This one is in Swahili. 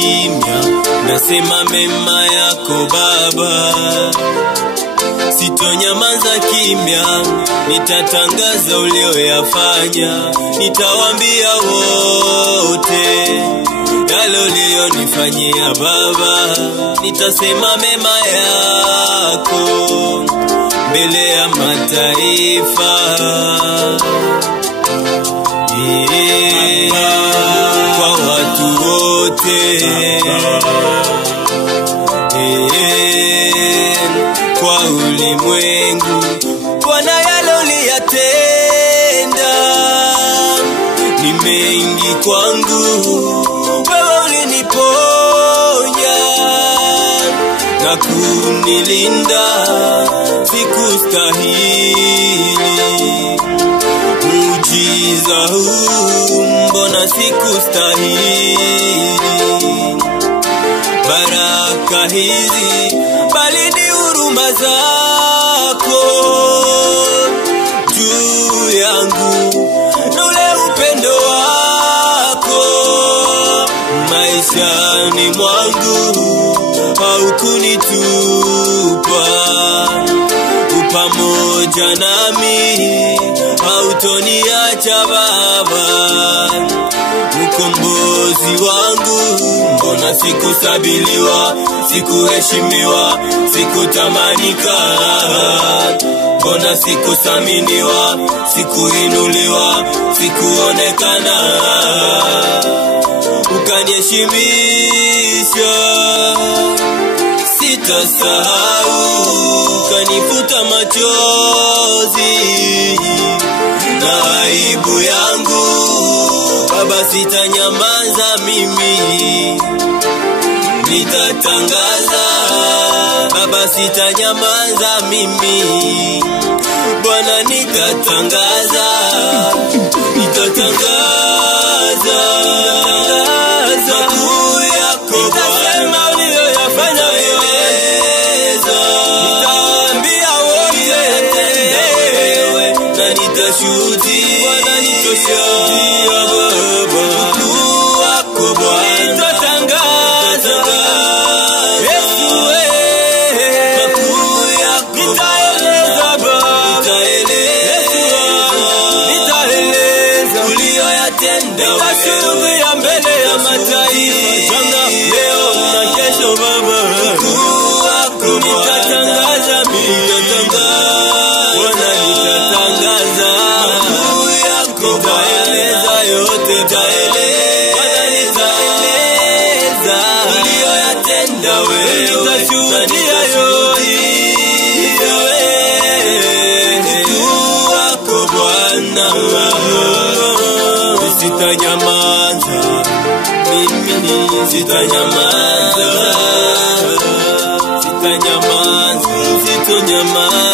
kimya, nasema mema yako Baba. Sitonyamaza kimya, nitatangaza ulioyafanya. Nitawaambia wote yale ulionifanyia Baba. Nitasema mema yako mbele ya mataifa. Kwa watu wote, kwa ulimwengu. Bwana, yale uliyatenda ni mengi kwangu. Wewe uliniponya na kunilinda, sikustahili muujiza huu, mbona sikustahili baraka hizi, bali ni huruma zako juu yangu na ule upendo wako maishani mwangu. Haukunitupa, upamoja nami, hautoniacha Baba. Mkombozi wangu, mbona sikusabiliwa, sikuheshimiwa, sikutamanika? Mbona sikuthaminiwa, sikuinuliwa, sikuonekana? Ukaniheshimisha, sitasahau. Ukanifuta machozi na aibu yangu Baba. Sitanyamaza mimi, nitatangaza Baba. Sitanyamaza mimi Bwana, nitatangaza, nitatangaza makuu yako Bwana. Ulioyafanya nitaambia wote na nitashuhudia Bwana, nitashuhudia Baba ukuu wako Bwana. Nitatangaza Yesu makuu yako, nitaeleza Baba, nitaeleza ulioyatenda, nitashuhudia mbele ya mataifa, jana, leo na kesho Baba. Ukuu wako nitatangaza mimi, Bwana, nitatangaza makuu yako, nitaeleza yote, nitaeleza ulioyatenda wewe, nitashuhudia yote ukuu wako Bwana. Sitanyamaza mimi, sitanyamaza, sitanyamaza, sitonyamaza.